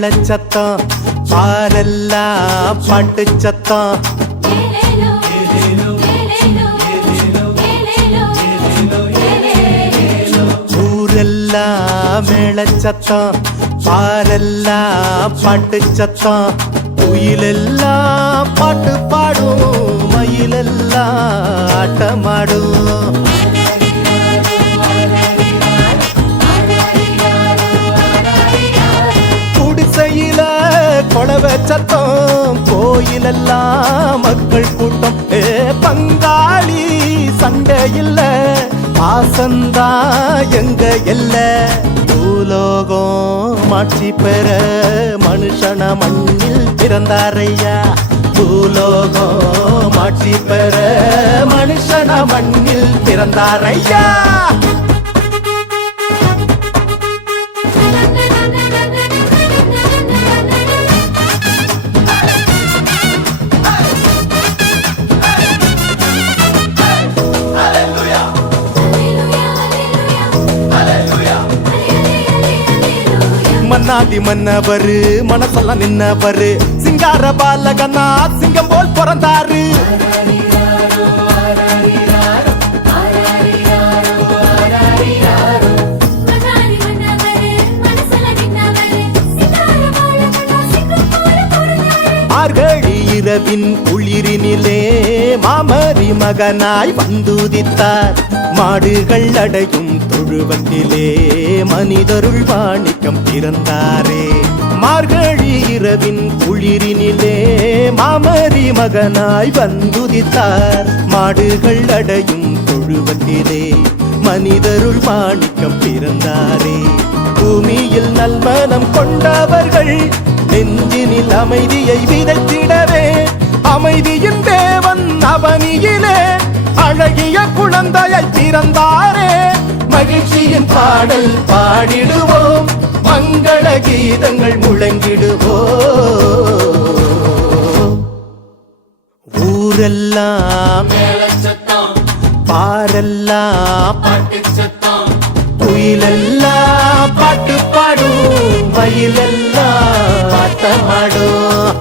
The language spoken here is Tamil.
மேளச்சத்தம் பாரெல்லாம் பாட்டு சத்தம் ஊரெல்லாம் மேளச்சத்தம் பாரெல்லாம் பாட்டு சத்தம் குயிலெல்லாம் பாட்டு பாடும் மயிலெல்லாம் ஆட்டமாடும் குடிசையில கொளவை சத்தம் கோயிலெல்லாம் மக்கள் கூட்டம் பங்காளி சண்டை இல்ல பாசந்தா எங்க எல்ல பூலோகம் மாட்சி பெற மனுஷன மண்ணில் பிறந்தாரையா பூலோகம் மாட்சி பெற மனுஷன மண்ணில் பிறந்தாரையா மன்னாதி மன்னவரு மனசெல்லாம் நின்னவரு சிங்கார பாலகனா சிங்கம் போல் பிறந்தாரு மார்கழி இரவின் குளிரினிலே மாமரி மகனாய் வந்துதித்தார் மாடுகள் அடையும் தொழுவத்திலே மனிதருள் வாணிக்கம் பிறந்தாரே மார்கழி இரவின் குளிரினிலே மாமரி மகனாய் வந்துதித்தார் மாடுகள் அடையும் தொழுவத்திலே மனிதருள் வாணிக்கம் பிறந்தாரே பூமியில் நல்மனம் கொண்டவர்கள் நெஞ்சினில் அமைதியை விதைத்திடவே அமைதியின் தேவன் அவனியிலே அழகிய குழந்தையை பிறந்தாரே மகிழ்ச்சியின் பாடல் பாடிடுவோம் மங்கள கீதங்கள் முழங்கிடுவோம் ஊரெல்லாம் பாரெல்லாம் குயிலெல்லாம் பாட்டு பாடும் மயிலெல்லாம் ஆட்டமாடும்